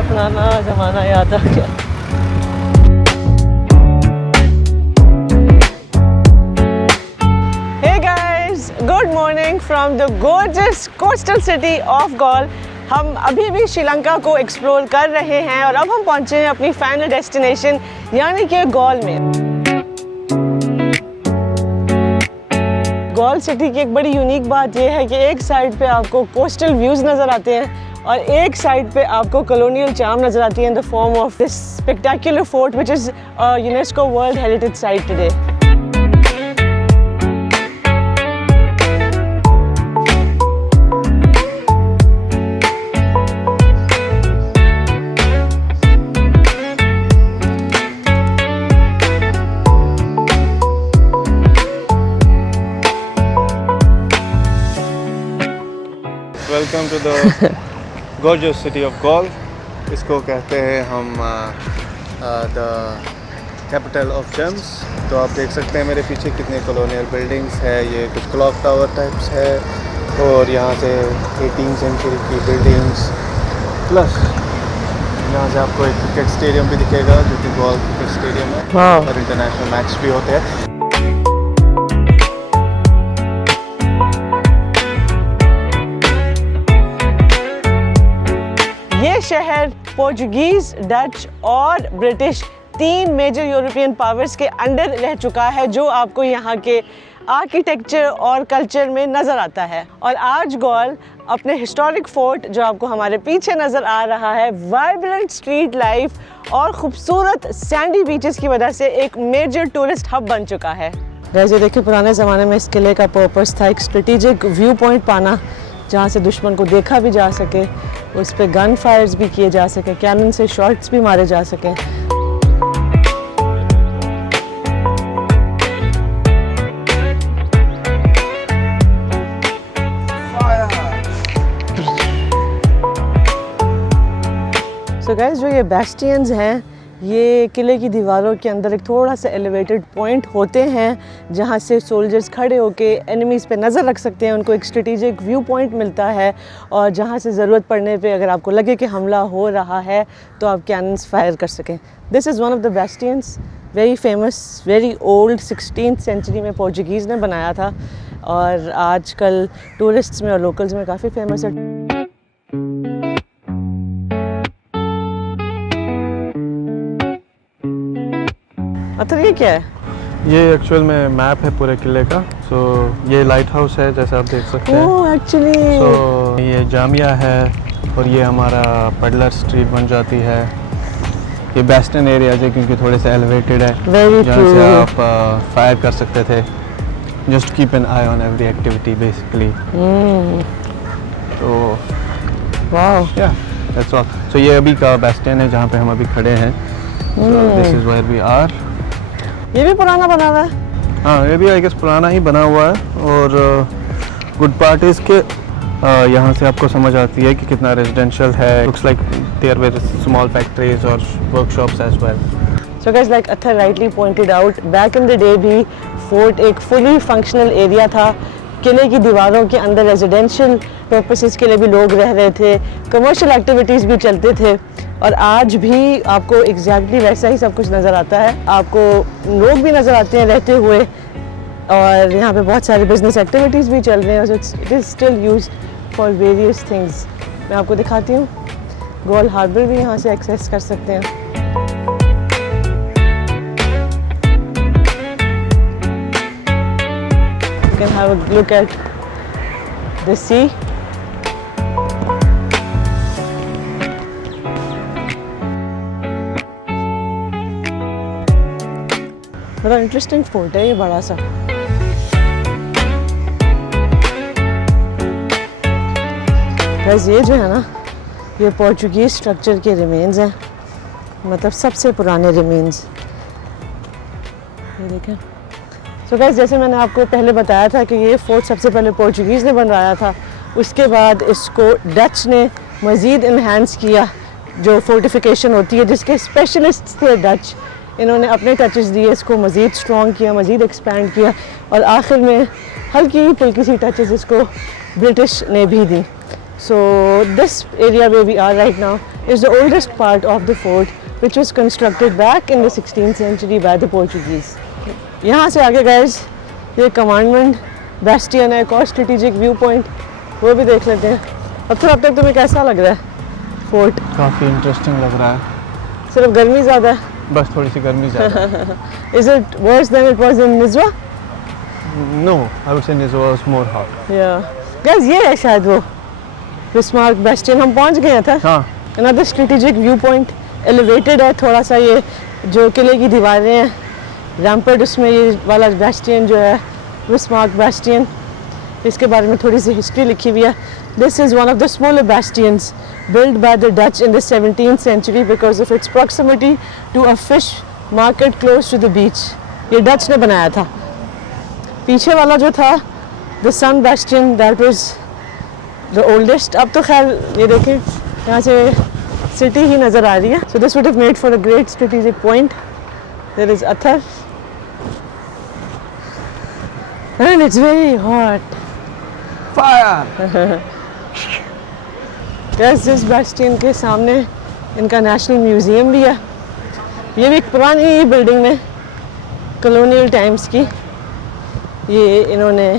पुराना ज़माना याद आ गया। Hey guys, good morning from the gorgeous coastal city of Galle। हम अभी भी श्रीलंका को एक्सप्लोर कर रहे हैं और अब हम पहुंचे हैं अपनी फाइनल डेस्टिनेशन यानी कि गॉल में। गॉल सिटी की एक बड़ी यूनिक बात यह है कि एक साइड पे आपको कोस्टल व्यूज़ नज़र आते हैं और एक साइड पे आपको कॉलोनियल चार्म नज़र आती है in the form of this spectacular fort which is UNESCO world heritage site today. Welcome to the gorgeous city of Galle। इसको कहते हैं हम द कैपिटल ऑफ जेम्स। तो आप देख सकते हैं मेरे पीछे कितने कॉलोनियल बिल्डिंग्स है, ये कुछ क्लॉक टावर टाइप्स है और यहाँ से 18th सेंचुरी की बिल्डिंग्स प्लस यहाँ से आपको एक क्रिकेट स्टेडियम भी दिखेगा जो कि गॉल क्रिकेट स्टेडियम है और इंटरनेशनल मैच भी होते हैं। ये शहर पोर्चुगीज़, डच और ब्रिटिश तीन मेजर यूरोपियन पावर्स के अंडर रह चुका है जो आपको यहाँ के आर्किटेक्चर और कल्चर में नज़र आता है। और आज गॉल अपने हिस्टोरिक फोर्ट जो आपको हमारे पीछे नज़र आ रहा है, वाइब्रेंट स्ट्रीट लाइफ और ख़ूबसूरत सैंडी बीचेस की वजह से एक मेजर टूरिस्ट हब बन चुका है। वैसे देखिए पुराने ज़माने में इस किले का पर्पस था एक स्ट्रेटेजिक व्यू पॉइंट पाना जहाँ से दुश्मन को देखा भी जा सके, उस पर गन फायर्स भी किए जा सके, कैनन से शॉट्स भी मारे जा सके। सो गाइस, जो ये बैस्टियंस हैं ये किले की दीवारों के अंदर एक थोड़ा सा एलिवेटेड पॉइंट होते हैं जहाँ से सोल्जर्स खड़े होके एनिमीज़ पे नज़र रख सकते हैं, उनको एक स्ट्रेटेजिक व्यू पॉइंट मिलता है और जहाँ से ज़रूरत पड़ने पे अगर आपको लगे कि हमला हो रहा है तो आप कैनन्स फायर कर सकें। This is one of the bastions, very famous, very old, 16th century में पोर्चुगीज़ ने बनाया था और आजकल टूरिस्ट्स में और लोकल्स में काफ़ी फेमस है। अच्छा, ये क्या है? ये एक्चुअल में मैप है पूरे किले का। सो ये लाइट हाउस है जैसे आप देख सकते हैं। ओह एक्चुअली ये जामिया है और ये हमारा पडलर स्ट्रीट बन जाती है। ये बेस्टर्न एरिया है क्योंकि थोड़े से एलिवेटेड है जहाँ से आप फायर कर सकते थे। Just keep an I on every activity basically. तो वाओ, या दैट्स ऑल। सो ये अभी का बेस्टर्न है जहाँ पे हम अभी खड़े हैं। This is where we are. ये भी पुराना बना हुआ है? हाँ, ये भी आई गेस पुराना ही बना हुआ है और गुड पार्ट इज़ के यहाँ से आपको समझ आती है कि कितना रेजिडेंशियल है। Looks like there were small factories और workshops as well. So guys, like Athar rightly pointed out, back in the day भी फोर्ट एक फुली फंक्शनल एरिया था। किले की दीवारों के अंदर रेजिडेंशियल पर्पसेस के लिए भी लोग रह रहे थे, कमर्शियल एक्टिविटीज़ भी चलते थे और आज भी आपको एग्जैक्टली वैसा ही सब कुछ नज़र आता है। आपको लोग भी नज़र आते हैं रहते हुए और यहाँ पे बहुत सारी बिजनेस एक्टिविटीज़ भी चल रहे हैं। It is still used for various things. मैं आपको दिखाती हूँ, गॉल हार्बर भी यहाँ से एक्सेस कर सकते हैं। You can have a look at the sea. बड़ा इंटरेस्टिंग फोर्ट है ये, बड़ा सा। बस ये जो है ना, ये पोर्चुगीज़ स्ट्रक्चर के रिमेन्स हैं, मतलब सबसे पुराने रिमेन्स। ये देखें। सो गाइस, जैसे मैंने आपको पहले बताया था कि ये फोर्ट सबसे पहले पोर्चुगीज़ ने बनवाया था, उसके बाद इसको डच ने मज़ीद इन्हांस किया, जो फोर्टिफिकेशन होती है, जिसके स्पेशलिस्ट थे डच। इन्होंने अपने टचेस दिए, इसको मज़ीद स्ट्रॉन्ग किया, मज़ीद एक्सपैंड किया, और आखिर में हल्की फुल्की सी टचेस इसको ब्रिटिश ने भी दी। So this area where we are right now is the oldest part of the fort which was constructed back in the 16th century by the Portuguese. यहाँ से आगे गाइस ये कमांडमेंट बेस्टियन है, एक और स्ट्रेटेजिक व्यू पॉइंट, वो भी देख लेते हैं। अब तक तुम्हें कैसा लग रहा है फोर्ट? काफ़ी इंटरेस्टिंग लग रहा है। सिर्फ गर्मी ज़्यादा है? बस थोड़ी सी गर्मी ज़्यादा है। Is it worse than it was in Nizwa? No, I would say Nizwa was more hot. Yeah. Guys, ये है शायद वो बिस्मार्क बेस्टियन, हम पहुंच गए थे। हाँ। Another strategic view point, elevated है थोड़ा सा, ये जो किले की दीवारें हैं, रैम्पर्ट, उसमें ये वाला बेस्टियन जो है बिस्मार्क बेस्टियन, इसके बारे में थोड़ी सी हिस्ट्री लिखी हुई है। This is one of the smaller bastions built by the Dutch in the 17th century because of its proximity to a fish market close to the beach. ये डच ने बनाया था। पीछे वाला जो था the Sun Bastion, that was the oldest। अब तो खैर ये देखें, यहाँ से सिटी ही नज़र आ रही है। So this would have made for a great strategic point. There is Athar and it's very hot. Fire! Gas, इस बेस्टियन के सामने इनका नेशनल म्यूज़ियम भी है। ये भी एक पुरानी बिल्डिंग में, कॉलोनियल टाइम्स की, ये इन्होंने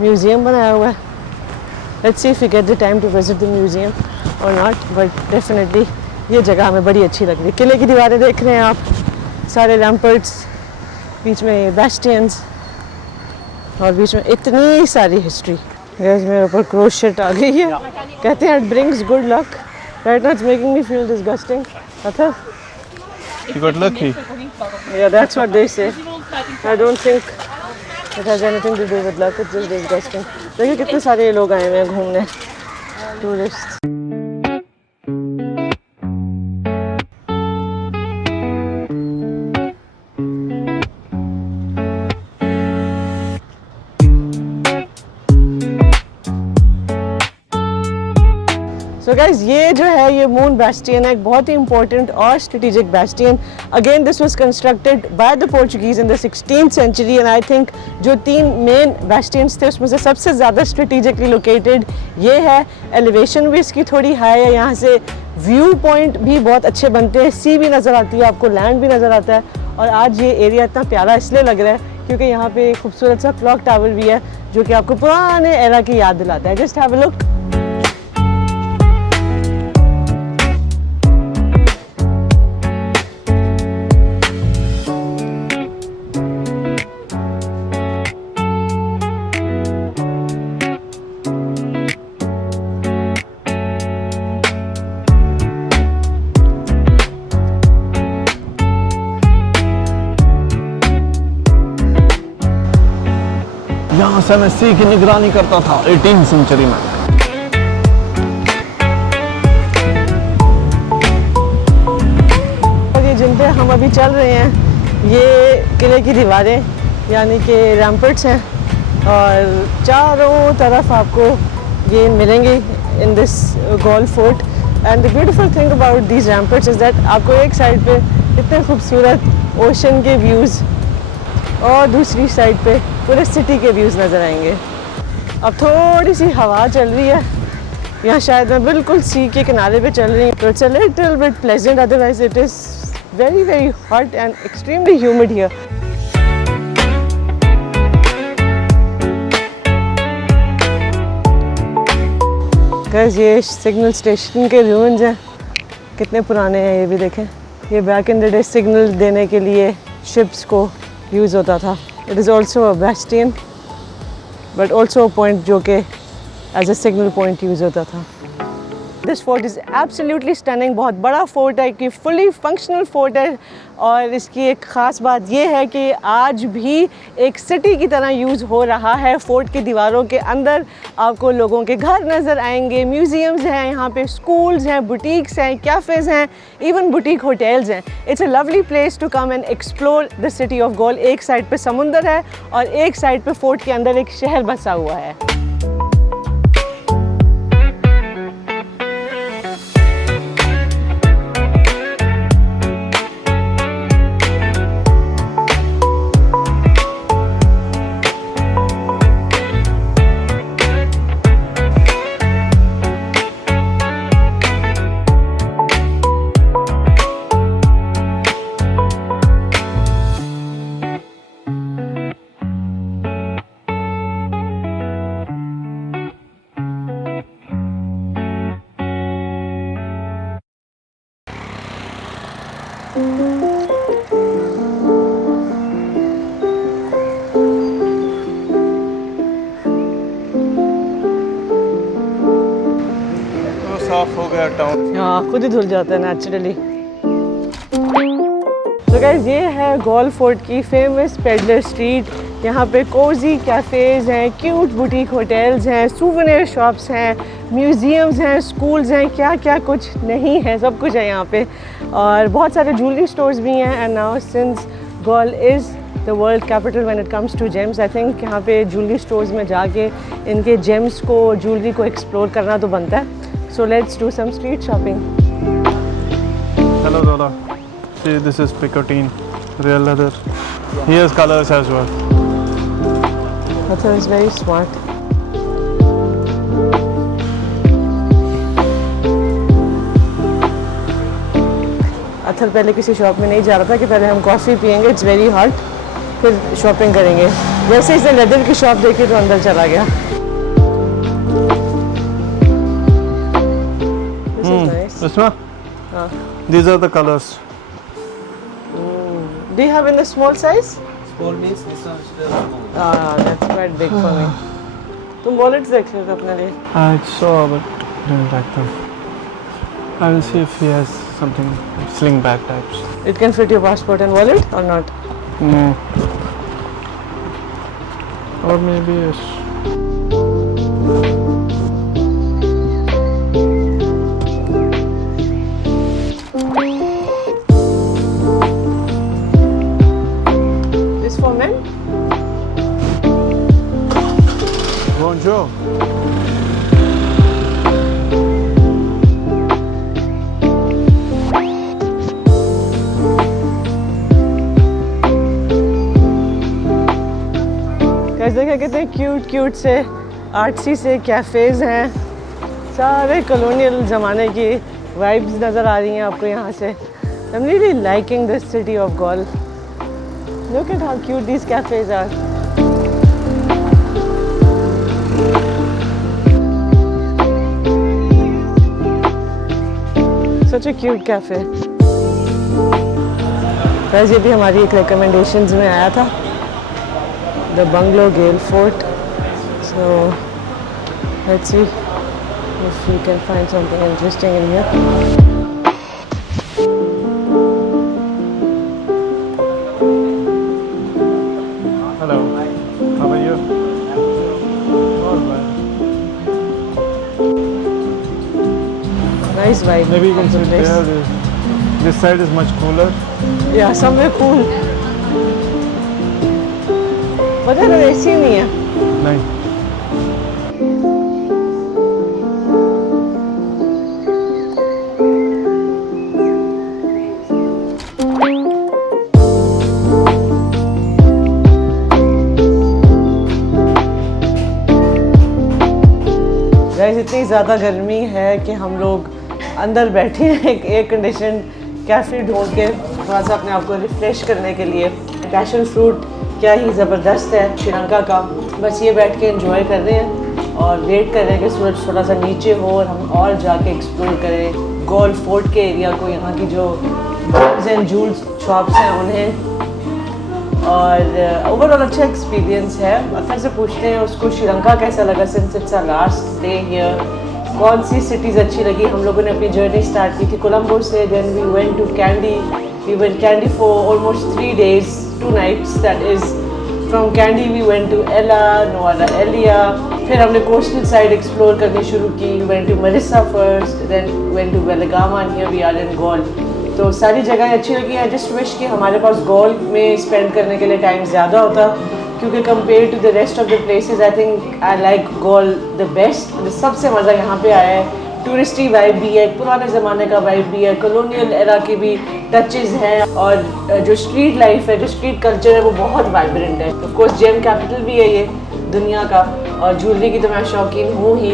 म्यूज़ियम बनाया हुआ है। Let's see if we get the time to visit the museum और नॉट, बट डेफिनेटली ये जगह हमें बड़ी अच्छी लग रही है। किले की दीवारें देख रहे हैं आप, सारे रैम्पर्ट्स, बीच में बेस्टियंस, और बीच में इतनी सारी हिस्ट्री। गैस, मेरे ऊपर क्रोशेट आ गई है। कहते हैं it brings good luck. Right now it's making me feel disgusting. Athar? You got lucky. Yeah, that's what they say. I don't think it has anything to do with luck. It's just disgusting. देखिए कितने सारे लोग आए हुए हैं घूमने, tourist. So guys, ये जो है ये मून बेस्टियन है, एक बहुत ही इंपॉर्टेंट और strategic bastion. Again this was constructed by the Portuguese in the 16th century and I think जो 3 मेन बेस्टियंस थे उसमें से सबसे ज़्यादा स्ट्रेटेजिकली लोकेटेड ये है। एलिवेशन भी इसकी थोड़ी हाई है, यहाँ से व्यू पॉइंट भी बहुत अच्छे बनते हैं, सी भी नज़र आती है, आपको लैंड भी नज़र आता है। और आज ये एरिया इतना प्यारा इसलिए लग रहा है क्योंकि यहाँ पे एक खूबसूरत सा क्लॉक टावर भी है जो कि आपको पुराने एरा की याद दिलाता है। Just have a look. यहाँ से मैं सी की निगरानी करता था 18th century में। और ये जिन पे हम अभी चल रहे हैं ये किले की दीवारें यानी कि रैम्पर्ट्स हैं, और चारों तरफ आपको ये मिलेंगे in this Galle fort. And the beautiful thing about these ramparts is that आपको एक साइड पे इतने खूबसूरत ओशन के व्यूज़ और दूसरी साइड पे पूरे सिटी के व्यूज़ नज़र आएंगे। अब थोड़ी सी हवा चल रही है, यहाँ शायद मैं बिल्कुल सी के किनारे पे चल रही हूँ, तो it's a little bit pleasant, otherwise it is very very hot and extremely humid here. Guys, ये सिग्नल स्टेशन के रूइंस हैं, कितने पुराने हैं ये भी देखें। ये back in the day signal देने के लिए शिप्स को यूज़ होता था। It is also a bastion but also a point जो कि as a signal point use होता था। This fort is absolutely stunning, बहुत बड़ा फोर्ट है कि फुली फंक्शनल फोर्ट है। और इसकी एक ख़ास बात यह है कि आज भी एक सिटी की तरह यूज़ हो रहा है। फोर्ट की दीवारों के अंदर आपको लोगों के घर नज़र आएंगे, म्यूज़ियम्स हैं, यहाँ पे स्कूल्स हैं, बुटीक्स हैं, कैफ़ेज़ हैं, इवन बुटीक होटल्स हैं। It's a lovely place to come and explore the city of Galle. एक साइड पे समुंदर है और एक साइड पे फोर्ट के अंदर एक शहर बसा हुआ है। तो साफ हो गया टाउन। हाँ, खुद ही धुल जाता है नेचुरली। तो गाइस, ये है गॉल फोर्ट की फेमस पेडलर स्ट्रीट। यहाँ पे कोजी कैफ़ेज़ हैं, क्यूट बुटीक होटल्स हैं, सूवेनियर शॉप्स हैं, म्यूज़ियम्स हैं, स्कूल्स हैं, क्या क्या कुछ नहीं है, सब कुछ है यहाँ पे। और बहुत सारे ज्वेलरी स्टोर्स भी हैं। And now since Galle is the world capital when it comes to gems, I think यहाँ पे ज्वेलरी स्टोर्स में जाके इनके जेम्स को, ज्वेलरी को एक्सप्लोर करना तो बनता है। So let's do some street shopping. Hello Lola. See, this is Picotin, real leather. Here's colors as well. Athar is very smart. Athar पहले किसी शॉप में नहीं जा रहा था कि पहले हम कॉफ़ी पियेंगे, इट्स वेरी हॉट, फिर शॉपिंग करेंगे। जैसे इसने लेदर की शॉप देखी तो अंदर चला गया। This is nice. Usma? हाँ। These are the colors. Do you have in the small size? Small means this one is still small. That's quite big for me. तुम वॉलेट्स देख लो अपने लिए। I saw but didn't like them. I will see if he has something sling bag types. It can fit your passport and wallet or not? No. Or maybe yes. This for men? Bonjour. कैसे देखें कितने cute cute से artsy से cafes हैं। सारे colonial ज़माने की vibes नज़र आ रही हैं आपको यहाँ से। I am really liking this city of Galle. Look at how cute these cafes are. Such a cute cafe. वैसे ये भी हमारी एक रिकमेंडेशंस में आया था, the bungalow Gale Fort. So let's see if we can find something interesting in here. Hello. How are you? All right. Nice vibe. Maybe you can of the place. compare this. This side is much cooler. Yeah, somewhere cool. पता है ऐसी नहीं है। नहीं. Guys, इतनी ज़्यादा गर्मी है कि हम लोग अंदर बैठे हैं एक एयर कंडीशन कैफ़े ढूंढ के, थोड़ा सा अपने आप को रिफ़्रेश करने के लिए। पैशन फ्रूट क्या ही ज़बरदस्त है श्रीलंका का। बस ये बैठ के एंजॉय कर रहे हैं और वेट कर रहे हैं कि सूरज थोड़ा सा नीचे हो और हम और जाके एक्सप्लोर करें गॉल फोर्ट के एरिया को, यहाँ की जो गोल्ड्स एंड जूल्स शॉप्स हैं उन्हें। और ओवरऑल अच्छा एक्सपीरियंस है। अक्सर से पूछते हैं उसको श्रीलंका कैसा लगा since it's our last day here, कौन सी सिटीज़ अच्छी लगी। हम लोगों ने अपनी जर्नी स्टार्ट की थी कोलंबो से, then we went to Kandy, We went Kandy for almost 3 days, 2 nights. That is, from Kandy we went to Ella, Nuala Elia. फिर हमने coastal side explore करनी शुरू की. We went to Marissa first, then went to Belagaमा, and here we are in Galle. तो सारी जगह अच्छी लगी. I just wish कि हमारे पास Galle में spend करने के लिए टाइम ज़्यादा होता, क्योंकि compared to the rest of the places, I think I like Galle the best. सबसे मज़ा यहाँ पे आया है. टूरिस्टी वाइब भी है, पुराने ज़माने का वाइब भी है, कॉलोनियल एरा की भी टचेस हैं, और जो स्ट्रीट लाइफ है, जो स्ट्रीट कल्चर है, वो बहुत वाइब्रेंट है. ऑफ कोर्स जेम कैपिटल भी है ये दुनिया का, और ज्वेलरी की तो मैं शौकीन हूँ ही,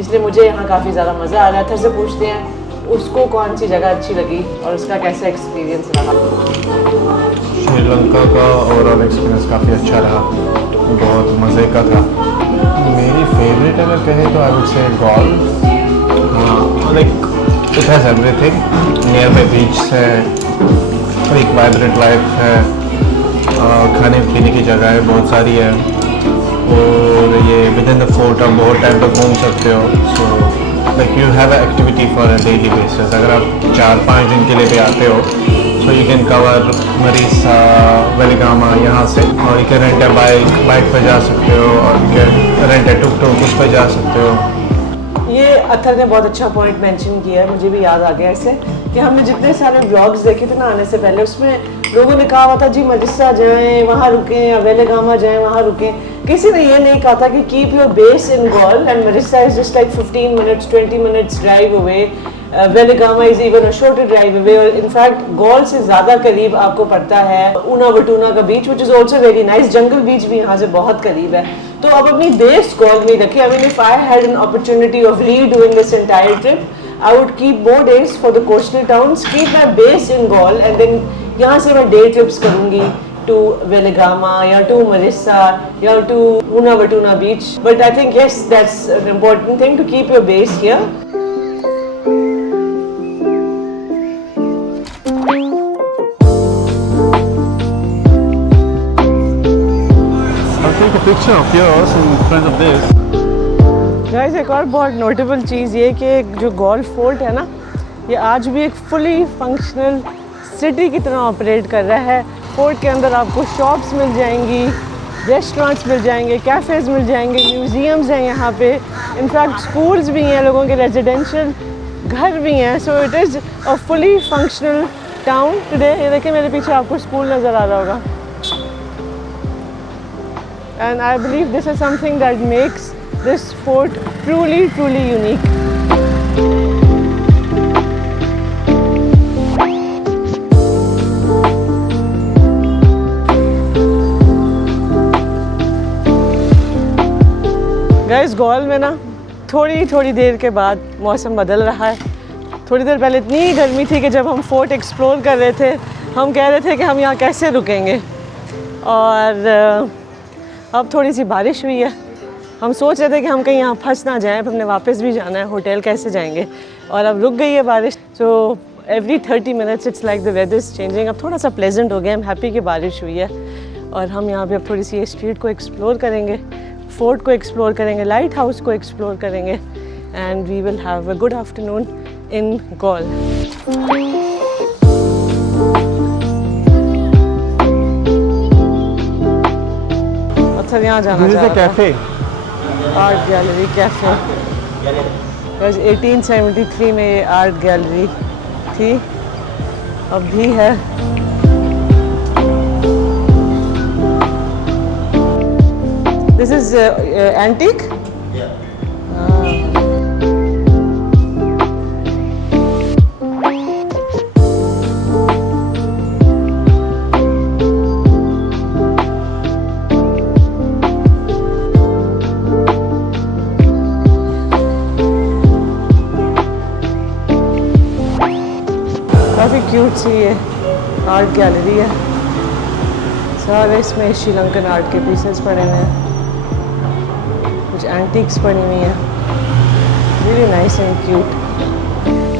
इसलिए मुझे यहाँ काफ़ी ज़्यादा मज़ा आ रहा था. से पूछते हैं उसको कौन सी जगह अच्छी लगी और उसका कैसा एक्सपीरियंस रहा. श्रीलंका का ओवरऑल एक्सपीरियंस काफ़ी अच्छा रहा, बहुत मज़े का था. मेरी फेवरेट अगर कहें तो I would say Galle. Like it has everything. Nearby beach है, एक वाइब्रेंट लाइफ है, खाने पीने की जगह है बहुत सारी है, और ये विद इन द फोर्ट आप बहुत टाइम तक घूम सकते हो. So like you have a activity for a daily basis. अगर आप 4-5 दिन के लिए भी आते हो, so you can cover Marissa, Belagaमा यहाँ से, और you can rent a bike पर जा सकते हो, और यू कैन रेंट अ टुक उस पर जा सकते हो. ये अथर ने बहुत अच्छा पॉइंट मेंशन किया है, मुझे भी याद आ गया इससे, कि हमने जितने सारे व्लॉग्स देखे थे ना आने से पहले, उसमें लोगों ने कहा हुआ था जी Marissa जाएं वहाँ रुकें, या Belagaमा जाएं वहाँ रुकें. किसी ने ये नहीं कहा था कि keep your base in Galle and Marissa is just like 15 minutes 20 minutes drive away. Belagaमा is even a shorter drive away, और इनफैक्ट Galle से ज़्यादा करीब आपको पड़ता है Una-Watuna का बीच, which is also very nice. Jungle beach भी यहाँ से बहुत करीब है. तो अब अपनी बेस Galle में रखिए. I mean if I had an opportunity of redoing this entire trip, I would keep more days for the coastal towns, keep my base in Galle, and then यहाँ से मैं day trips करूँगी to Belagama या to Marissa या to Una-Watuna beach. But I think yes, that's an important thing, to keep your base here. I'll take a picture of yours in front of this. Guys, एक और बहुत notable चीज़ ये कि जो Galle fort है ना, ये आज भी एक फुली फंक्शनल सिटी की तरह ऑपरेट कर रहा है. फोर्ट के अंदर आपको शॉप्स मिल जाएंगी, रेस्टोरेंट्स मिल जाएंगे, कैफ़ेज़ मिल जाएंगे, म्यूज़ियम्स हैं यहाँ पे, इनफैक्ट स्कूल्स भी हैं, लोगों के रेजिडेंशियल घर भी हैं. So it is a fully functional town today. ये देखिए मेरे पीछे आपको स्कूल नज़र आ रहा होगा. And I believe this is something that makes this fort truly unique. Guys, Galle में ना थोड़ी देर के बाद मौसम बदल रहा है. थोड़ी देर पहले इतनी गर्मी थी कि जब हम फोर्ट एक्सप्लोर कर रहे थे, हम कह रहे थे कि हम यहाँ कैसे रुकेंगे, और अब थोड़ी सी बारिश हुई है. हम सोच रहे थे कि हम कहीं यहाँ फंस ना जाएं, हमने वापस भी जाना है, होटल कैसे जाएंगे, और अब रुक गई है बारिश. So every 30 minutes it's like the weather is changing. अब थोड़ा सा प्लेजेंट हो गया. आई एम हैप्पी कि बारिश हुई है, और हम यहाँ पे अब थोड़ी सी ये स्ट्रीट को एक्सप्लोर करेंगे, फोर्ट को एक्सप्लोर करेंगे, लाइट हाउस को एक्सप्लोर करेंगे, and we will have a good afternoon in Galle. अच्छा, यहाँ जाना This is a cafe. Art gallery cafe. 1873 में ये आर्ट गैलरी थी, अब भी है. This is antique. काफ़ी क्यूट सी ये आर्ट गैलरी है. सारे इसमें श्रीलंकन आर्ट के पीसेस पड़े हुए हैं, कुछ एंटीक्स पड़ी हुई हैं. Really nice and cute.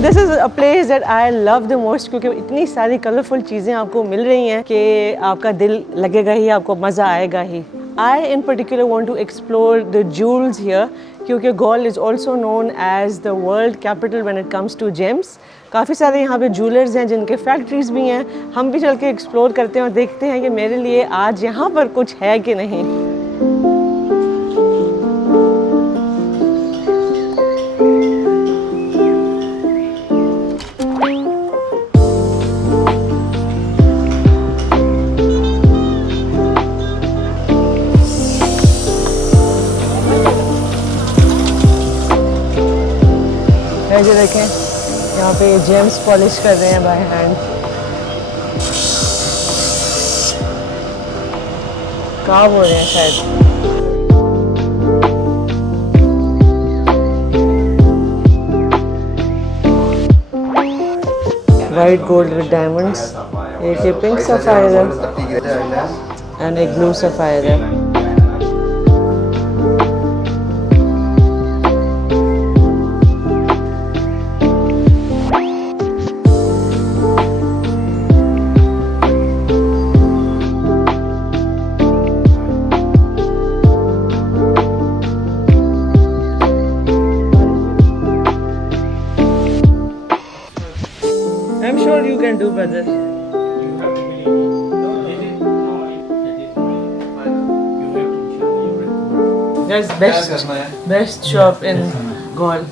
This is a place that I love the most, क्योंकि इतनी सारी कलरफुल चीज़ें आपको मिल रही हैं कि आपका दिल लगेगा ही, आपको मज़ा आएगा ही. I in particular want to explore the jewels here, क्योंकि Galle is also known as the world capital when it comes to gems. काफ़ी सारे यहाँ पे जूलर्स हैं जिनके फैक्ट्रीज भी हैं। हम भी चल के एक्सप्लोर करते हैं और देखते हैं कि मेरे लिए आज यहाँ पर कुछ है कि नहीं। ये देखें यहाँ पे जेम्स पॉलिश कर रहे हैं बाय हैंड। काम हो रहे हैं शायद। वाइट गोल्ड विद डायमंड्स, एक ये पिंक सफायर है एंड एक ब्लू सफायर है। I'm sure you can do better. Guys, best shop in Gaul.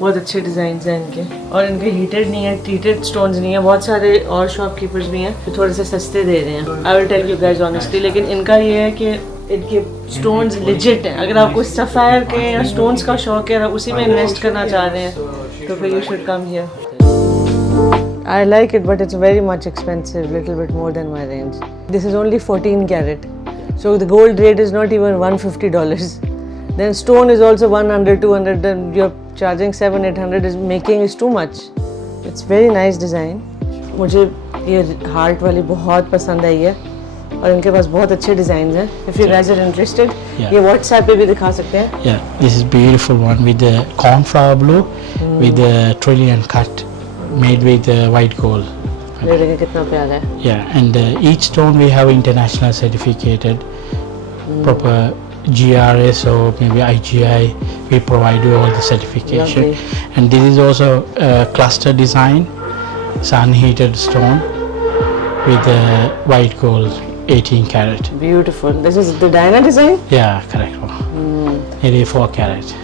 बहुत अच्छे डिज़ाइन हैं इनके, और इनके हीटेड नहीं है, ट्रीटेड स्टोन्स नहीं है। बहुत सारे और शॉपकीपर्स भी हैं जो थोड़े से सस्ते दे रहे हैं। I will tell you guys honestly, लेकिन इनका ये है कि इनके स्टोन्स लेजिट हैं। अगर आपको सफ़ायर के या स्टोन्स का शौक है और उसी में इन्वेस्ट करना चाह रहे हैं तो फिर you should come here. I like it, but it's very much expensive, little bit more than my range. This is only 14 carat, so the gold rate is not even $150. Then stone is also 100, 200. Then you're charging 700-800 is making is too much. It's very nice design. मुझे ये heart वाली बहुत पसंद आई है और इनके पास बहुत अच्छे डिजाइन हैं। If you guys are interested, ये WhatsApp पे भी दिखा सकते हैं। Yeah, this is beautiful one with the cornflower blue with the trillion cut. Made with white gold. ये देखिए कितना प्यारा है। Yeah, and each stone we have international certificated, proper GRS or maybe IGI. We provide you all the certification. Lovely. And this is also a cluster design, sun heated stone with white gold, 18 carat. Beautiful. This is the Diana design. Yeah, correct one. It is 4 carat.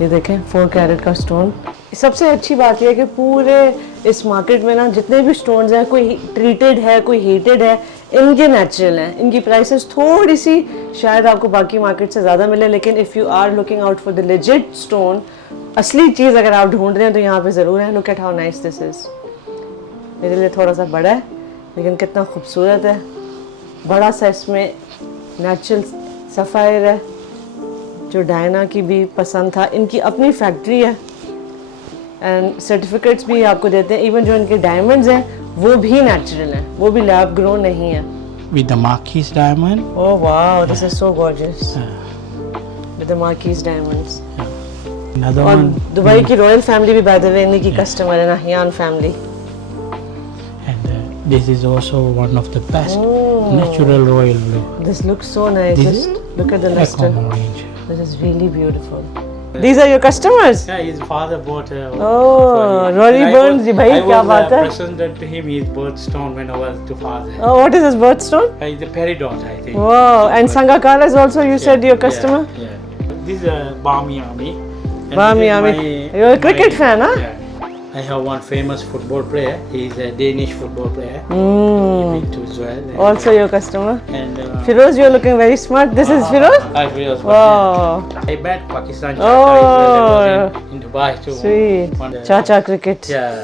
ये देखें 4 carat का stone. सबसे अच्छी बात यह है कि पूरे इस मार्केट में ना जितने भी स्टोन्स हैं, कोई ट्रीटेड है, कोई हीटेड है, इनके नेचुरल हैं। इनकी प्राइसेस थोड़ी सी शायद आपको बाकी मार्केट से ज़्यादा मिले, लेकिन if you are looking out for the legit stone, असली चीज़ अगर आप ढूंढ रहे हैं तो यहाँ पे ज़रूर है। Look at how nice this is. मेरे लिए थोड़ा सा बड़ा है लेकिन कितना खूबसूरत है। बड़ा सा इसमें नेचुरल सफ़ायर है जो डायना की भी पसंद था। इनकी अपनी फैक्ट्री है एंड सर्टिफिकेट्स भी आपको देते हैं। इवन जो इनके डायमंड्स हैं वो भी नेचुरल हैं, वो भी लैब ग्रो नहीं है। With the Marquise diamond. Oh wow, this is so gorgeous. With the Marquise diamonds. Another और one. दुबई की रॉयल फैमिली भी बाय द वे इन्हीं की कस्टमर है, Nahiyan family. And this is also one of the best natural royal blue. This looks so nice. This Just look at the luster. Econo range. This is really beautiful. These are your customers? Yeah, his father bought a. Oh, Rory Burns जी भाई क्या बात है? I presented to him his birthstone when I was to father. Oh, what is his birthstone? He's a peridot, I think. Wow, and Sangakkara is also you said your customer? Yeah. This is Bamiami. Bamiami. You're a cricket fan, huh? Yeah. I have one famous football player. He's a Danish football player. He been to Israel. Also your customer? And Firoz, you're looking very smart. This is Firoz? I Firoz. Wow. I met Pakistan. Oh. Was in Dubai too. Sweet. Chacha cricket. Yeah.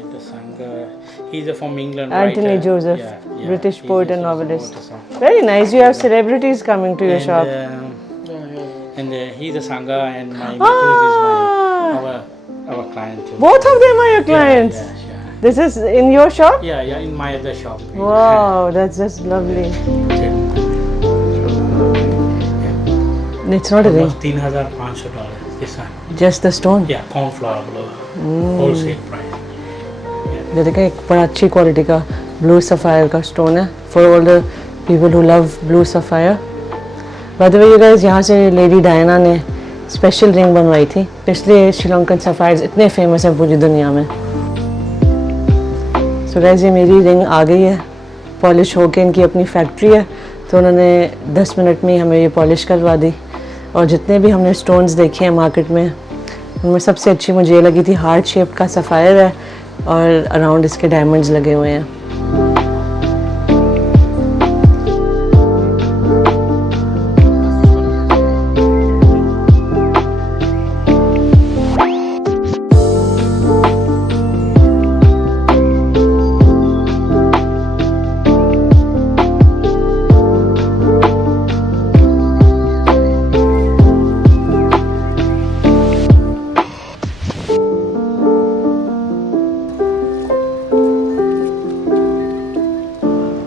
And the Sangha. He's from England. Anthony writer. Joseph, Yeah. British He's poet and also novelist. wrote a song. Very nice. You have celebrities coming to your shop. And he's a Sangha and my Matheus is my our client too. Both of them are your clients. Yeah. This is in your shop? Yeah, in my other shop. Wow, that's just lovely. It's not a ring. $3,500 this one. Just the stone. Yeah, cornflower blue. Wholesale price. ये देखिए एक बड़ा अच्छी quality का blue sapphire का stone है for all the people who love blue sapphire. By the way you guys, यहाँ से लेडी डायना ने स्पेशल रिंग बनवाई थी। इसलिए श्रीलंकन सफ़ायर्स इतने फेमस हैं पूरी दुनिया में। सो गाइस, ये मेरी रिंग आ गई है, पॉलिश होके। इनकी अपनी फैक्ट्री है, तो उन्होंने 10 मिनट में ही हमें ये पॉलिश करवा दी। और जितने भी हमने स्टोन्स देखे हैं मार्केट में, उनमें सबसे अच्छी मुझे ये लगी थी, हार्ट शेप का सफ़ायर है और अराउंड इसके डायमंड्स लगे हुए हैं।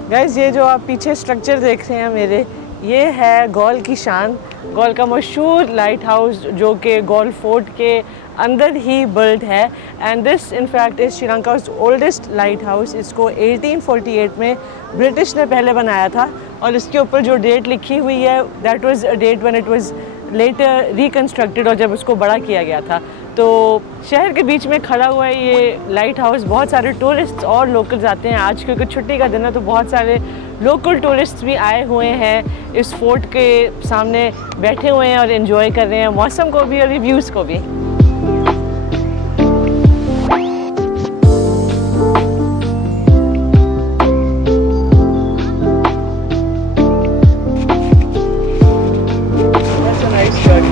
गाइस, ये जो आप पीछे स्ट्रक्चर देख रहे हैं मेरे, ये है गौल की शान, गौल का मशहूर लाइट हाउस जो कि गौल फोर्ट के अंदर ही बिल्ड है। And this in fact is Sri Lanka's oldest lighthouse. इसको 1848 में ब्रिटिश ने पहले बनाया था और इसके ऊपर जो डेट लिखी हुई है, that was a date when it was later reconstructed, और जब उसको बड़ा किया गया था। तो शहर के बीच में खड़ा हुआ है ये लाइट हाउस। बहुत सारे टूरिस्ट और लोकल्स आते हैं। आज क्योंकि छुट्टी का दिन है तो बहुत सारे लोकल टूरिस्ट्स भी आए हुए हैं, इस फोर्ट के सामने बैठे हुए हैं और एंजॉय कर रहे हैं मौसम को भी और रिव्यूज़ को भी। That's a nice shot.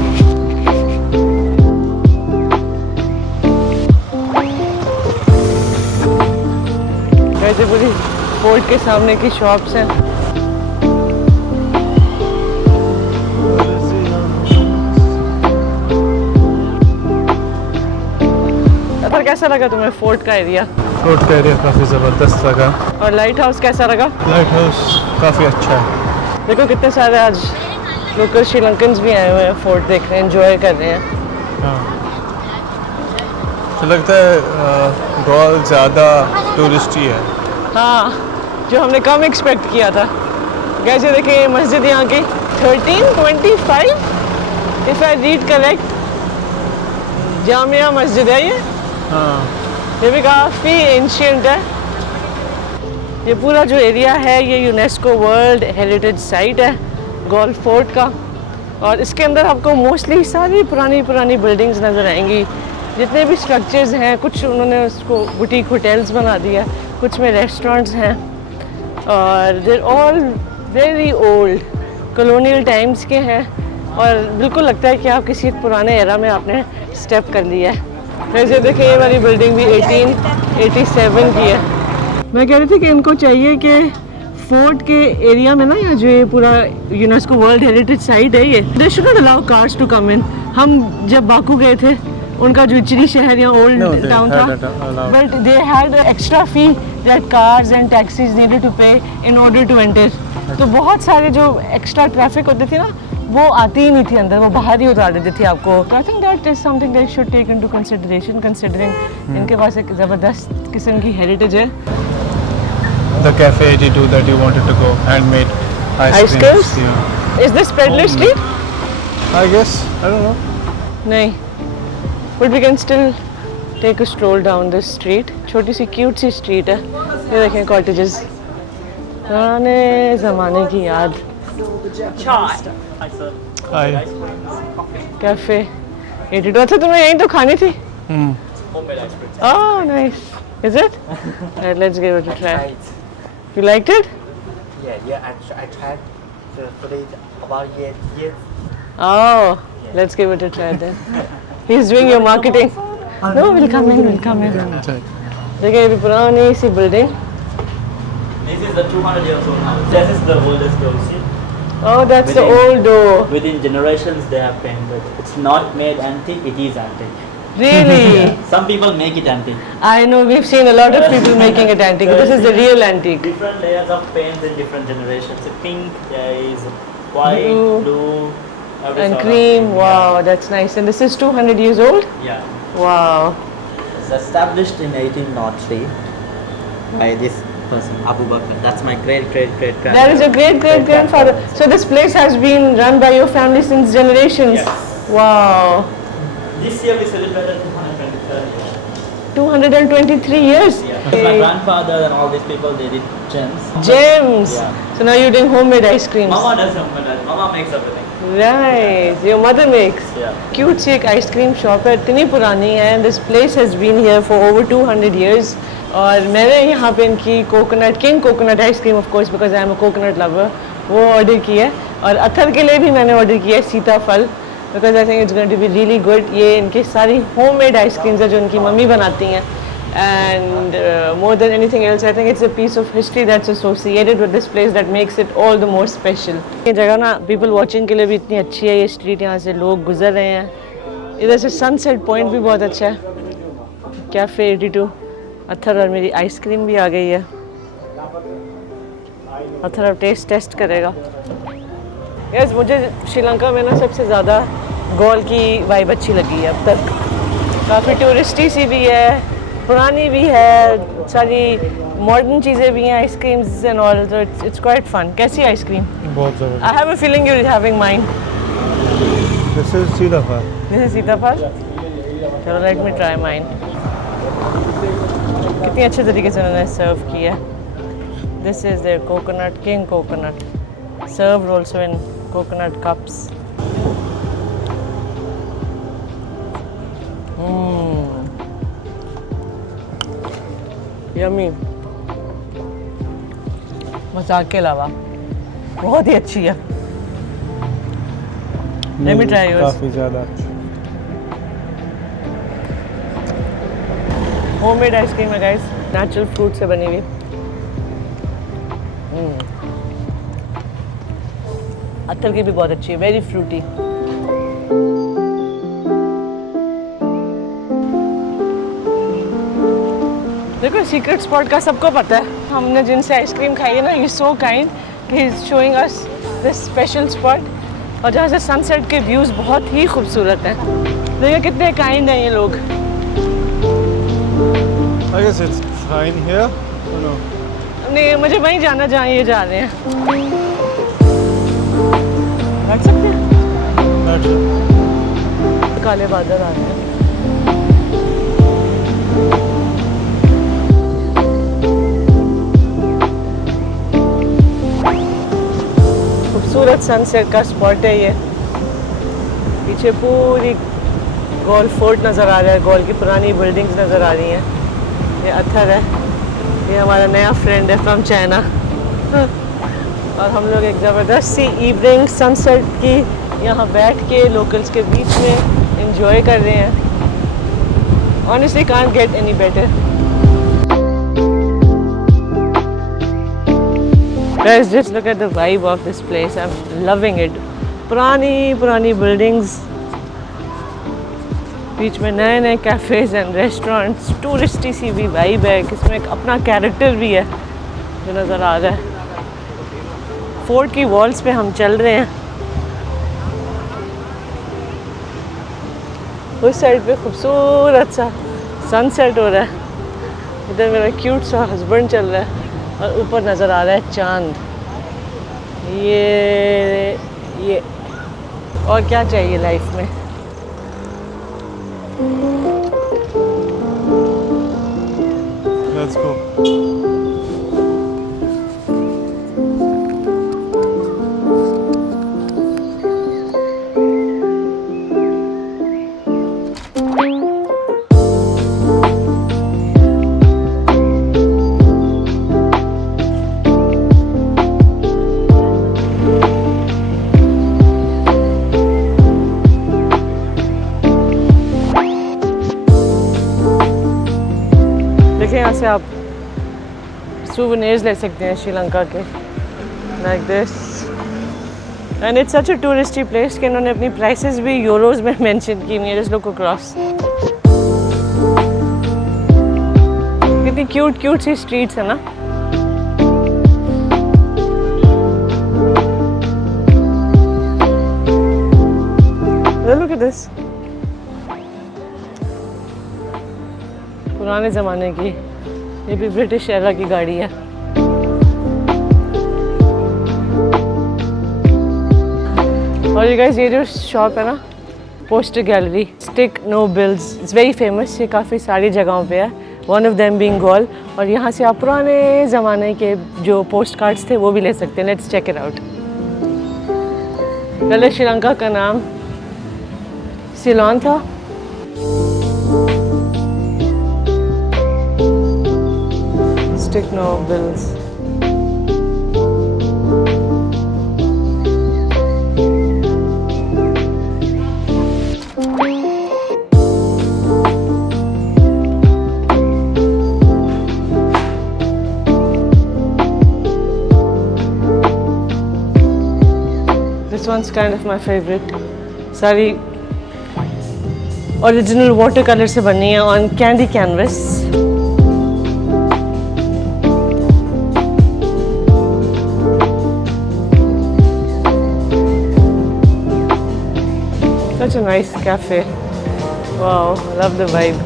वैसे पूरी फोर्ट के सामने की शॉप्स हैं। अतर कैसा लगा तुम्हें फोर्ट का एरिया? फोर्ट का एरिया काफ़ी ज़बरदस्त लगा। और लाइट हाउस कैसा लगा? लाइट हाउस काफ़ी अच्छा है। देखो कितने सारे आज लोकल श्रीलंकन्स भी आए हुए हैं, फोर्ट देख रहे हैं, एंजॉय कर रहे हैं। हाँ, तो लगता है गौल ज़्यादा टूरिस्ट ही है। हाँ, जो हमने कम एक्सपेक्ट किया था। कैसे देखिए मस्जिद यहाँ की 1325 if I read correct, Jamia Masjid है ये। हाँ, ये भी काफ़ी एंशियंट है। ये पूरा जो एरिया है ये यूनेस्को वर्ल्ड हेरिटेज साइट है गौल फोर्ट का। और इसके अंदर आपको मोस्टली सारी पुरानी पुरानी बिल्डिंग्स नज़र आएंगी। जितने भी स्ट्रक्चर्स हैं, कुछ उन्होंने उसको बुटीक होटल्स बना दिया, कुछ में रेस्टोरेंट्स हैं। और they're all very old, colonial times के हैं। और बिल्कुल लगता है कि आप किसी पुराने एरा में आपने स्टेप कर लिया है। वैसे देखिए ये वाली बिल्डिंग भी 1887 की है। मैं कह रही थी कि इनको चाहिए कि फोर्ट के एरिया में ना, या जो ये पूरा यूनेस्को वर्ल्ड हेरिटेज साइट है, ये they should not allow cars to come in. हम जब बाकू गए थे, उनका जो इचरी शहर या ओल्ड टाउन था, but they had extra fee that cars and taxis needed to pay in order to enter. तो बहुत सारे जो एक्स्ट्रा ट्रैफिक होती थी ना, वो आती ही नहीं थी अंदर, वो बाहर ही उतार देती थी आपको। I think that is something that should take into consideration, considering इनके पास एक ज़बरदस्त किस्म की हेरिटेज है। The cafe 82 that you wanted to go, handmade ice creams. Yeah. Is this Pedler Street? I guess, I don't know. नहीं, but we can still take a stroll down this street. छोटी सी cute सी street है। ये देखें cottages, पुराने ज़माने की याद। Hi. Cafe 82। अच्छा, तुम्हें यहीं तो खानी थी? Oh, nice. Is it? Alright, let's give it a try. You liked it? Yeah, I tried to put it about years. Oh, let's give it a try then. He's doing your marketing. No, we'll come in, we'll come in. देखिए ये भी पुरानी सी building. This is the 200 years old house. This is the oldest door. See? Oh, that's the old door. Within generations they have painted. It's not made antique, it is antique. Really? Some people make it antique. I know, we've seen a lot of people making it antique. This is the real antique. Different layers of paints in different generations. The pink, there is white, blue, every And sort of cream. thing, Wow, that's nice. And this is 200 years old? Yeah. Wow. It's established in 1803 by this person, Abu Bakr. That's my great-great-great-grandfather. That is your great-great-grandfather. So this place has been run by your family since generations? Yes. Wow. This year we celebrated 223 years. 223 years. Yeah. My grandfather and all these people, they did gems. Gems. Yeah. So now you're doing homemade ice creams. Mama does homemade. Mama makes everything. Right. Your mother makes. Yeah. Cute सी एक ice cream shop है, इतनी पुरानी है and this place has been here for over 200 years. और मैंने यहाँ पे इनकी coconut king coconut ice cream of course because I am a coconut lover वो ऑर्डर की है और अथर के लिए भी मैंने ऑर्डर किया है सीताफल because I think it's going to be really good. ये इनकी सारी होममेड आइसक्रीम्स है जो इनकी मम्मी बनाती हैं and more than anything else I think it's a piece of history that's associated with this place that makes it all the more special. ये जगह ना people watching के लिए भी इतनी अच्छी है. ये स्ट्रीट यहाँ से लोग गुजर रहे हैं. इधर से सनसेट पॉइंट भी बहुत अच्छा है. कैफे 82 अथर और मेरी आइसक्रीम भी आ गई है. अथर अब टेस्ट करेगा. यस मुझे श्रीलंका में ना सबसे ज़्यादा गोल की वाइब अच्छी लगी है अब तक. काफ़ी टूरिस्टी सी भी है, पुरानी भी है, सारी मॉडर्न चीज़ें भी हैं, आइसक्रीम्स एंड ऑल. तो इट्स क्वाइट फन. कैसी आइसक्रीम? बहुत ज़बरदस्त. I have a feeling you are having mine. This is sitaphal. This is sitaphal. चलो लेट मी ट्राई माइन. कितनी अच्छे तरीके से उन्होंने सर्व किया. This is their coconut king coconut served also in coconut cups. Yummy. मजाक के अलावा बहुत ही अच्छी है. Let me try yours. काफ़ी ज़्यादा. होममेड आइसक्रीम है गाइस, नेचुरल फ्रूट से बनी हुई. अत्तर की भी बहुत अच्छी है, वेरी फ्रूटी. देखो सीक्रेट स्पॉट का सबको पता है. हमने जिनसे आइसक्रीम खाई है ना, he so kind, he is showing us this special spot और जहाँ से सनसेट के व्यूज़ बहुत ही खूबसूरत हैं. देखिए कितने काइंड हैं ये लोग. I guess it's fine here. Oh, no. नहीं मुझे वहीं जाना जहाँ ये जा रहे हैं. बैठ सकते हैं. Not sure. काले बादल आ रहे हैं. खूबसूरत सनसेट का स्पॉट है ये. पीछे पूरी गोल फोर्ट नज़र आ रहा है, गोल की पुरानी बिल्डिंग्स नज़र आ रही हैं. ये अथर है, ये हमारा नया फ्रेंड है फ्रॉम चाइना. और हम लोग एक ज़बरदस्त सी इवनिंग सनसेट की यहाँ बैठ के लोकल्स के बीच में एंजॉय कर रहे हैं. Honestly can't get any better. Guys, just look at the vibe of this place. I'm loving it. पुरानी buildings, बीच में नए कैफ़ेज़ एंड रेस्टोरेंट्स. टूरिस्टी सी भी वाइब है, इसमें एक अपना कैरेक्टर भी है जो नज़र आ रहा है. फोर्ट की वॉल्स पे हम चल रहे हैं. उस साइड पे खूबसूरत सा सनसेट हो रहा है. इधर मेरा क्यूट सा हस्बैंड चल रहा है और ऊपर नज़र आ रहा है चांद. ये और क्या चाहिए लाइफ में. Let's go. यहाँ से आप सोवेनिर्स ले सकते हैं श्रीलंका के like this. And it's such a touristy place कि इन्होंने अपनी प्राइसेस भी यूरोज में मेंशन की हुई है. Just look across. कितनी क्यूट सी स्ट्रीट्स है ना. Look at this. पुराने ज़माने की, ये भी ब्रिटिश एरा की गाड़ी है. और ये गाइस ये जो शॉप है ना, poster gallery stick no bills, it's very famous, ये काफ़ी सारी जगहों पे है, one of them being Galle. और यहाँ से आप पुराने ज़माने के जो पोस्ट कार्ड्स थे वो भी ले सकते हैं। Let's check it out. पहले श्रीलंका का नाम सिलोन था। Stick no bills. This one's kind of my favorite. सारी ओरिजिनल वाटर कलर से बनी है on Kandy canvas. Such a nice cafe. Wow, love the vibe.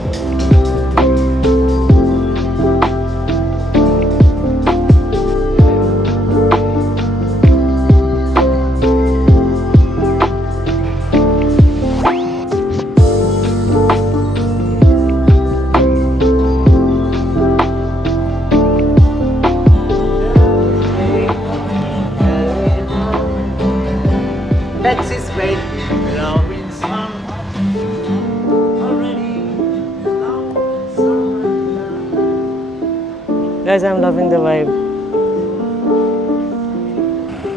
Taxi's great, you know. Guys, I'm loving the vibe.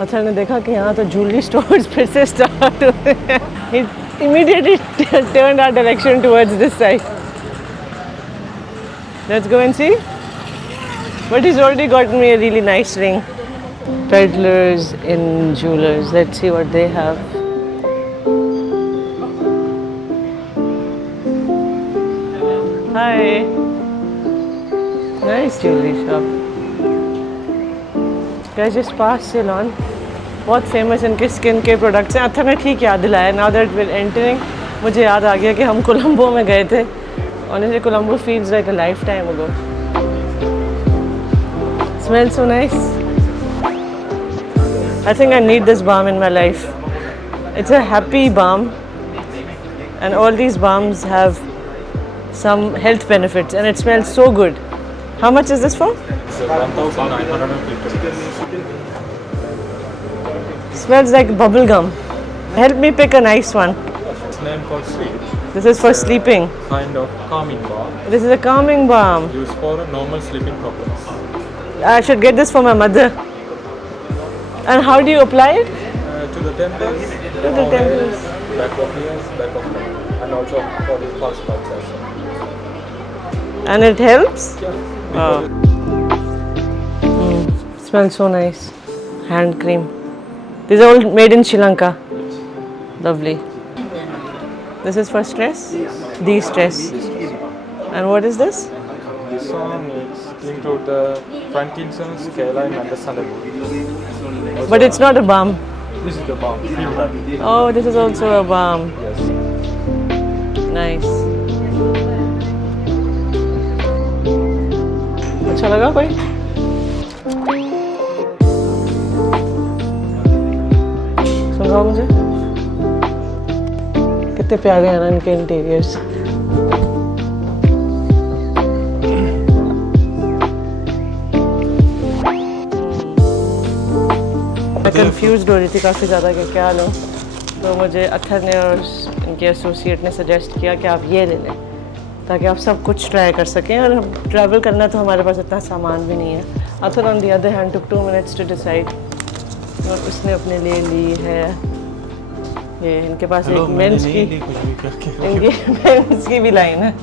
Athar ने देखा कि यहाँ तो jewellery stores फिर से स्टार्ट हुए हैं। He immediately turned our direction towards this side. Let's go and see. But he's already gotten me a really nice ring. Peddlers in jewelers. Let's see what they have. Hi. Nice jewelry shop. Guys, just past Ceylon. बहुत famous इनके skin के products हैं। अच्छा, मैं ठीक याद दिलाया। Now that we are entering, मुझे याद आ गया कि हम कोलंबो में गए थे। Honestly, Colombo feels like a lifetime ago. Smells so nice. I think I need this balm in my life. It's a happy balm, and all these balms have some health benefits, and it smells so good. How much is this for? 1,950. Smells like bubble gum. Help me pick a nice one. It's name called Sleep. This is for sleeping. Kind of calming balm. This is a calming balm. Used for normal sleeping problems. I should get this for my mother. And how do you apply it? To the temples, To the temples. back of ears, back of neck, and also for the pulse spots as well. And it helps? Yeah. Wow. Smells so nice. Hand cream. These are all made in Sri Lanka. Lovely. This is for stress? De-stress. And what is this? This song is include the frankincense, scaline, and the sandalwood. But it's not a balm. This is the balm. Feel that. Oh, this is also a balm. Yes. Nice. अच्छा लगा कोई? सुनाओ मुझे। कितने प्यारे हैं ना इनके इंटीरियर्स। मैं कंफ्यूज हो रही थी काफ़ी ज़्यादा कि क्या लूँ, तो मुझे अथर ने और इनके एसोसिएट ने सजेस्ट किया कि आप ये ले लें ताकि आप सब कुछ ट्राई कर सकें। और हम ट्रैवल करना तो हमारे पास इतना सामान भी नहीं है। Other on the other hand took 2 minutes to decide, और उसने अपने लिए ली है ये। इनके पास एक मेंस की, इनकी मेंस की भी लाइन है।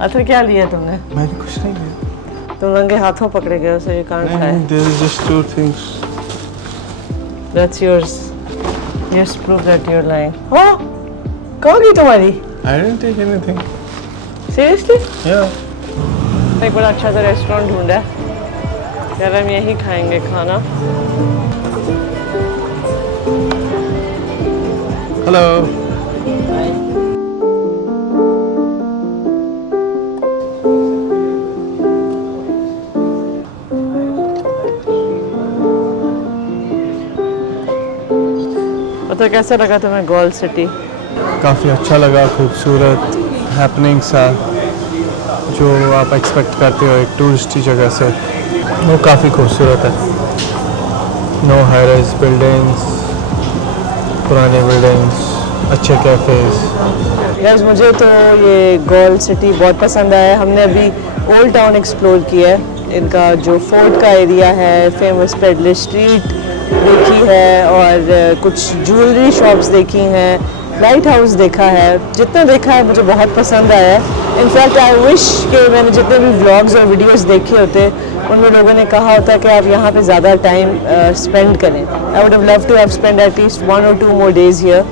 अथर क्या लिया तुमने? मैंने कुछ नहीं लिया। तुम रंगे हाथों पकड़े गए उसे, ये कांट है। There is just 2 things. That's yours. Just prove that you're lying. Oh, कहाँ गई तुम्हारी? I didn't take anything. Seriously? Yeah. एक बड़ा अच्छा सा रेस्टोरेंट ढूंढा है यार, हम यहीं खाएंगे खाना। Hello. तो कैसा लगा तुम्हें गोल्ड सिटी? काफ़ी अच्छा लगा, खूबसूरत हैपनिंग सा जो आप एक्सपेक्ट करते हो एक टूरिस्टी जगह से, वो काफ़ी खूबसूरत है। नो हाई राइज बिल्डिंग्स, पुराने बिल्डिंग्स, अच्छे कैफ़ेज़। गाइस मुझे तो ये गॉल सिटी बहुत पसंद आया। हमने अभी ओल्ड टाउन एक्सप्लोर किया है, इनका जो फोर्ट का एरिया है, फेमस पेडलर स्ट्रीट देखी है और कुछ ज्वेलरी शॉप्स देखी हैं, लाइट हाउस देखा है। जितना देखा है मुझे बहुत पसंद आया है। इनफैक्ट आई विश कि मैंने जितने भी व्लॉग्स और वीडियोस देखे होते उनमें लोगों ने कहा होता कि आप यहाँ पे ज़्यादा टाइम स्पेंड करें। I would have love to have spend at least 1 or 2 more days here,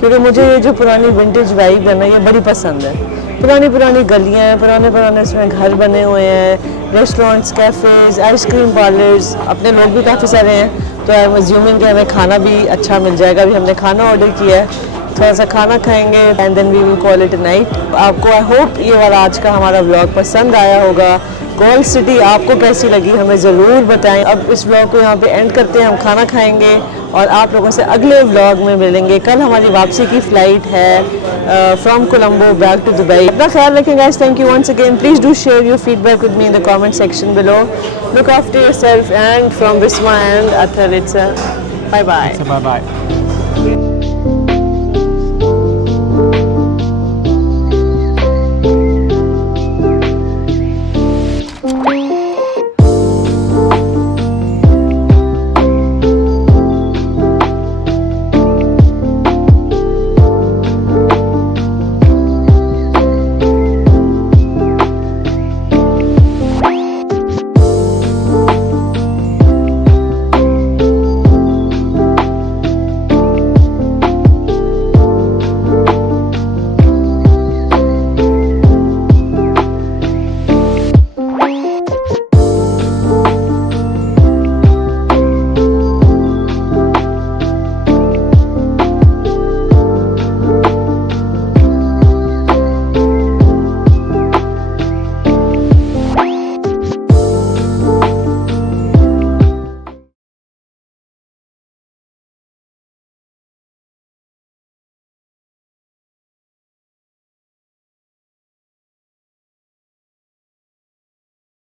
क्योंकि मुझे ये जो पुरानी विंटेज वाइब है ना ये बड़ी पसंद है। पुरानी पुरानी गलियाँ हैं, पुराने पुराने इसमें घर बने हुए हैं, रेस्टोरेंट्स, कैफ़ेज़, आइसक्रीम पार्लर्स, अपने लोग भी काफ़ी सारे हैं, तो आई एम अज्यूमिंग कि हमें खाना भी अच्छा मिल जाएगा। अभी हमने खाना ऑर्डर किया है, थोड़ा सा खाना खाएंगे and then we will call it a night. आपको आई होप ये वाला आज का हमारा व्लॉग पसंद आया होगा। गॉल सिटी आपको कैसी लगी हमें ज़रूर बताएं। अब इस व्लॉग को यहाँ पे एंड करते हैं, हम खाना खाएंगे और आप लोगों से अगले व्लॉग में मिलेंगे। कल हमारी वापसी की फ़्लाइट है from Colombo back to Dubai. अपना ख्याल रखें guys, thank you once again. Please do share your feedback with me in the comment section below. Look after yourself and from Vismaa and Athar, it's bye bye. Bye bye.